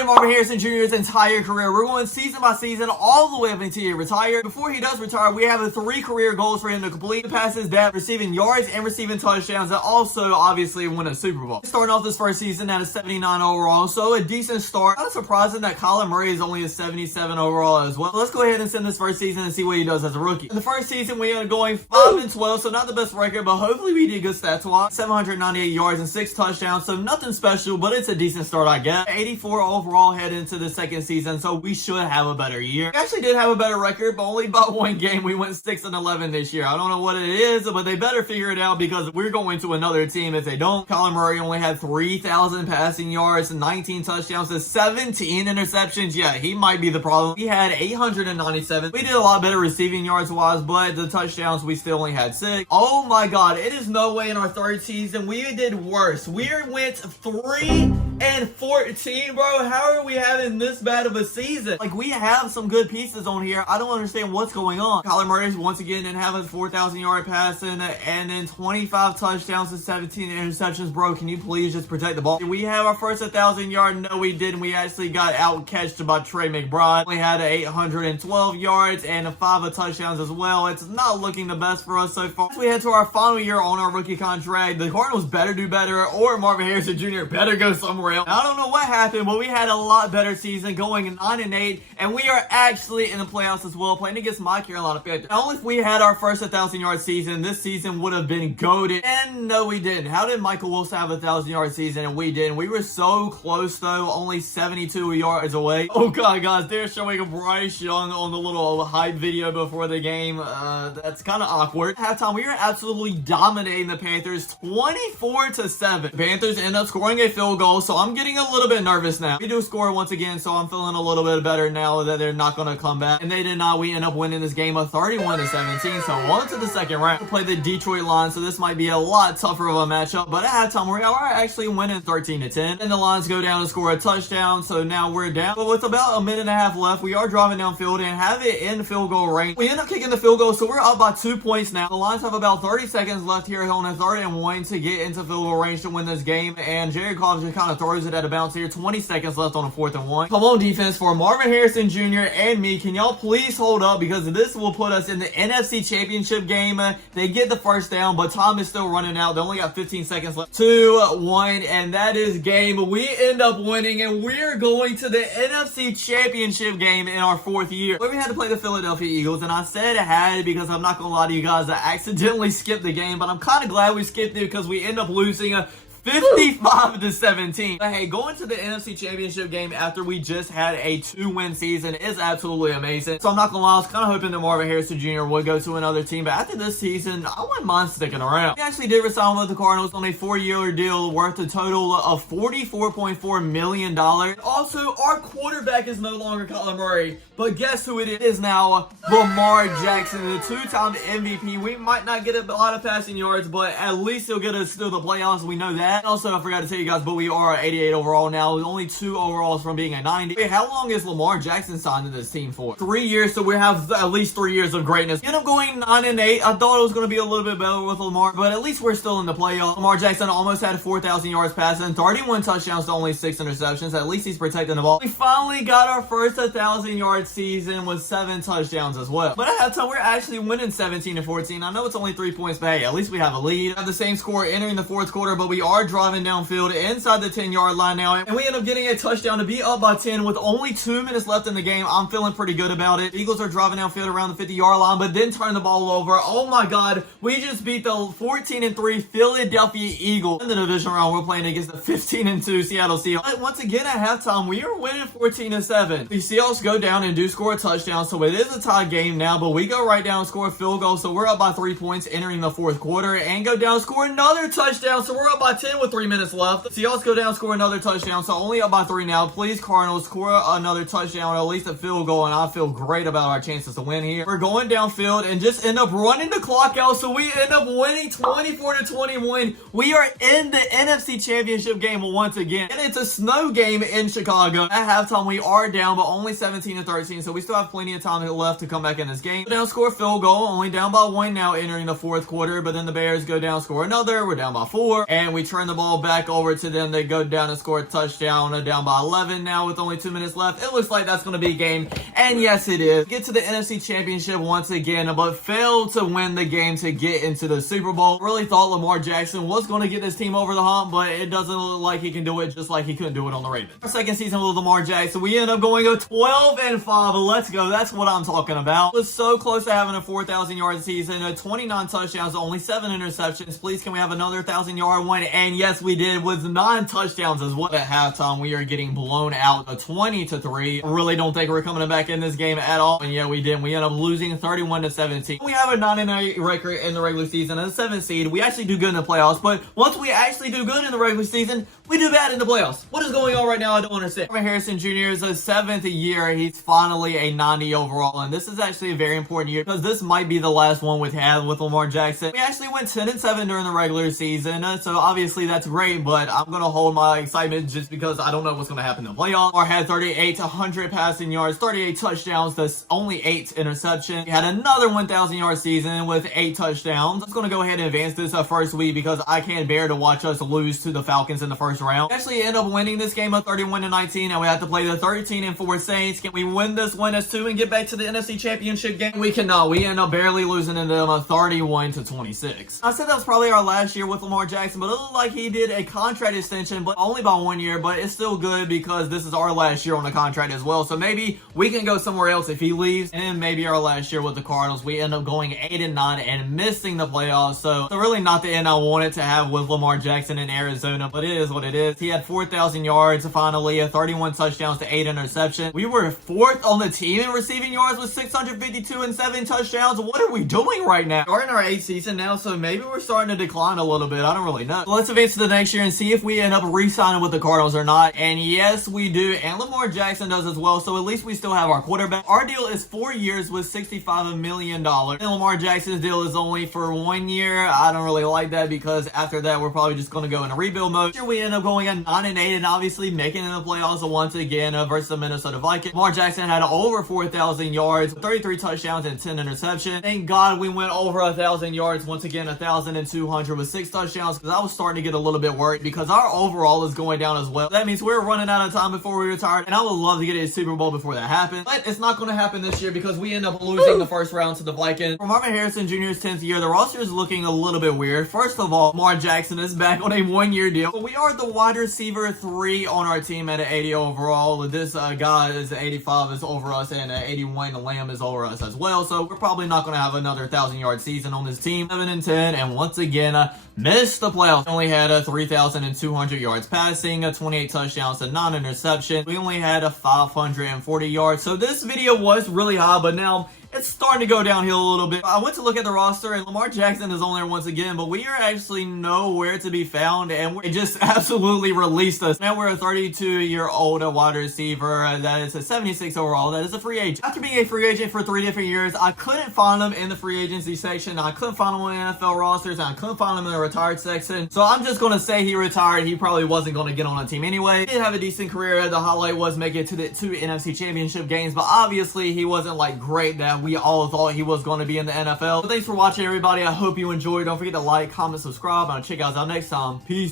playing Marvin Harrison Jr.'s entire career. We're going season by season all the way up until he retires. Before he does retire, we have 3 career goals for him to complete. It passes that receiving yards and receiving touchdowns, and also obviously win a Super Bowl. Starting off this first season at a 79 overall, so a decent start. Kind of surprising that Kyler Murray is only a 77 overall as well. Let's go ahead and send this first season and see what he does as a rookie. In the first season, we are going 5-12, so not the best record, but hopefully we did good stats-wise. 798 yards and 6 touchdowns, so nothing special, but it's a decent start, I guess. 84 overall heading into the second season, so we should have a better year. We actually did have a better record, but only by 1 game. We went 6-11 this year. I don't know what it is, but they better figure it out because we're going to another team if they don't. Kyler Murray only had 3,000 passing yards, 19 touchdowns, and 17 interceptions. Yeah, he might be the problem. He had 897. We did a lot better receiving yards wise, but the touchdowns we still only had 6. Oh my god, it is no way in our third season we did worse. We went 3-14, bro. How are we having this bad of a season? Like, we have some good pieces on here. I don't understand what's going on. Kyler Murray once again didn't have a 4,000 yard passing, and then 25 touchdowns and 17 interceptions. Bro, can you please just protect the ball? Did we have our first 1,000 yard? No, we didn't. We actually got out-catched by Trey McBride. We had 812 yards and 5 touchdowns as well. It's not looking the best for us so far. As we head to our final year on our rookie contract, the Cardinals better do better, or Marvin Harrison Jr. better go somewhere else. I don't know what happened, but we had a lot better season, going 9-8, and we are actually in the playoffs as well, playing against my Carolina Panthers. Now, only if we had our first 1,000 yard season, this season would have been goated, and no, we didn't. How did Michael Wilson have a 1,000 yard season and we didn't? We were so close though, only 72 yards away. Oh god, guys, they're showing Bryce Young on the little hype video before the game. That's kind of awkward. At halftime, we were absolutely dominating the Panthers, 24-7. The Panthers end up scoring a field goal, so I'm getting a little bit nervous now. We do score once again, so I'm feeling a little bit better now that they're not going to come back. And they did not. We end up winning this game of 31-17, so on to the second round. We play the Detroit Lions, so this might be a lot tougher of a matchup, but at halftime, we are actually winning 13-10. And the Lions go down and score a touchdown, so now we're down. But with about a minute and a half left, we are driving downfield and have it in field goal range. We end up kicking the field goal, so we're up by 2 points now. The Lions have about 30 seconds left here on a 3rd and 1 to get into field goal range to win this game, and Jared Goff just kind of throws it at a bounce here. 20 seconds left on a 4th and 1. Come on, defense, for Marvin Harrison Jr. and me, can y'all please hold up, because this will put us in the NFC Championship game. They get the first down, but time is still running out. They only got 15 seconds left. 2-1, and that is game. We end up winning, and we're going to the NFC Championship game in our 4th year. Where we had to play the Philadelphia Eagles, and I said it had because I'm not gonna lie to you guys, I accidentally skipped the game, but I'm kind of glad we skipped it because we end up losing 55-17. But hey, going to the NFC Championship game after we just had a 2-win season is absolutely amazing. So I'm not gonna lie, I was kind of hoping that Marvin Harrison Jr. would go to another team, but after this season, I wouldn't mind sticking around. We actually did resign with the Cardinals on a 4-year deal worth a total of $44.4 million. Also, our quarterback is no longer Kyler Murray, but guess who it is now? Lamar Jackson, the 2-time MVP. We might not get a lot of passing yards, but at least he'll get us to the playoffs. We know that. And also, I forgot to tell you guys, but we are 88 overall now. Only 2 overalls from being a 90. Wait, how long is Lamar Jackson signed to this team for? 3 years, so we have at least 3 years of greatness. End up going 9-8. I thought it was going to be a little bit better with Lamar, but at least we're still in the playoffs. Lamar Jackson almost had 4,000 yards passing, 31 touchdowns to only 6 interceptions. At least he's protecting the ball. We finally got our first 1,000 yard season with 7 touchdowns as well. But at halftime, we're actually winning 17-14. I know it's only 3 points, but hey, at least we have a lead. We have the same score entering the 4th quarter, but we are driving downfield inside the 10-yard line now, and we end up getting a touchdown to be up by 10 with only 2 minutes left in the game. I'm feeling pretty good about it. Eagles are driving downfield around the 50-yard line, but then turn the ball over. Oh my god, we just beat the 14-3 Philadelphia Eagles. In the division round, we're playing against the 15-2 Seattle Seahawks. But once again, at halftime, we are winning 14-7. The Seahawks go down and do score a touchdown, so it is a tie game now, but we go right down and score a field goal, so we're up by 3 points entering the 4th quarter, and go down and score another touchdown, so we're up by 10 with 3 minutes left. Seahawks go down, score another touchdown, so only up by 3 now. Please, Cardinals, score another touchdown, or at least a field goal, and I feel great about our chances to win here. We're going downfield and just end up running the clock out, so we end up winning 24-21. We are in the NFC Championship game once again, and it's a snow game in Chicago. At halftime, we are down, but only 17-13, so we still have plenty of time left to come back in this game. Go down, score field goal, only down by 1 now entering the 4th quarter, but then the Bears go down, score another. We're down by 4, and we trade turn the ball back over to them. They go down and score a touchdown, down by 11 now with only 2 minutes left. It looks like that's going to be a game, and yes, it is. Get to the NFC Championship once again, but failed to win the game to get into the Super Bowl. Really thought Lamar Jackson was going to get this team over the hump, but it doesn't look like he can do it, just like he couldn't do it on the Ravens. Our second season with Lamar Jackson, we end up going 12-5. Let's go. That's what I'm talking about. Was so close to having a 4,000 yard season, 29 touchdowns, only 7 interceptions. Please, can we have another 1,000-yard one? And yes, we did, with 9 touchdowns as well. At halftime, we are getting blown out 20-3. Really don't think we're coming back in this game at all. And yeah, we did. We end up losing 31-17. We have a 9-8 record in the regular season, a 7th seed. We actually do good in the playoffs, but once we actually do good in the regular season, we do bad in the playoffs. What is going on right now? I don't understand. Marvin Harrison Jr. is his 7th year. He's finally a 90 overall, and this is actually a very important year because this might be the last one we've had with Lamar Jackson. We actually went 10-7 during the regular season, so obviously that's great, but I'm going to hold my excitement just because I don't know what's going to happen in the playoffs. Lamar had 38 to 100 passing yards, 38 touchdowns, that's only 8 interceptions. He had another 1,000-yard season with 8 touchdowns. I'm going to go ahead and advance this first week because I can't bear to watch us lose to the Falcons in the first round. We actually end up winning this game of 31-19, and we have to play the 13-4 Saints. Can we win this one as 2 and get back to the NFC Championship game? We cannot. We end up barely losing to them 31-26. I said that was probably our last year with Lamar Jackson, but it looked like he did a contract extension, but only by 1 year, but it's still good because this is our last year on the contract as well. So maybe we can go somewhere else if he leaves, and maybe our last year with the Cardinals, we end up going 8-9 and missing the playoffs. So really not the end I wanted to have with Lamar Jackson in Arizona, but it is what it is. He had 4,000 yards finally, 31 touchdowns to 8 interceptions. We were 4th on the team in receiving yards with 652 and 7 touchdowns. What are we doing right now? We're in our 8th season now, so maybe we're starting to decline a little bit. I don't really know. So let's advance to the next year and see if we end up re-signing with the Cardinals or not. And yes, we do. And Lamar Jackson does as well, so at least we still have our quarterback. Our deal is 4 years with $65 million. And Lamar Jackson's deal is only for 1 year. I don't really like that because after that, we're probably just going to go in a rebuild mode. Here we end up going 9-8 and obviously making it in the playoffs once again versus the Minnesota Vikings. Lamar Jackson had over 4,000 yards, 33 touchdowns, and 10 interceptions. Thank God we went over 1,000 yards once again, 1,200 with 6 touchdowns, because I was starting to get a little bit worried because our overall is going down as well. That means we're running out of time before we retire, and I would love to get a Super Bowl before that happens, but it's not going to happen this year because we end up losing the first round to the Vikings. For Marvin Harrison Jr.'s 10th year, the roster is looking a little bit weird. First of all, Lamar Jackson is back on a 1-year deal, but we are the wide receiver 3 on our team at an 80 overall. This guy is 85 is over us, and 81 Lamb is over us as well, so we're probably not going to have another 1,000-yard season on this team. 7-10, and once again missed the playoffs. We only had 3,200 yards passing, 28 touchdowns to 9 interceptions. We only had 540 yards, so this video was really high, but now it's starting to go downhill a little bit. I went to look at the roster, and Lamar Jackson is on there once again, but we are actually nowhere to be found, and it just absolutely released us. Now we're a 32-year-old wide receiver that is a 76 overall, that is a free agent. After being a free agent for 3 different years, I couldn't find him in the free agency section, I couldn't find him on NFL rosters, and I couldn't find him in the retired section, so I'm just going to say he retired. He probably wasn't going to get on a team anyway. He did have a decent career. The highlight was making it to the 2 NFC Championship games, but obviously he wasn't like great that we all thought he was going to be in the NFL. So thanks for watching, everybody. I hope you enjoyed. Don't forget to like, comment, subscribe, and I'll check you guys out next time. Peace.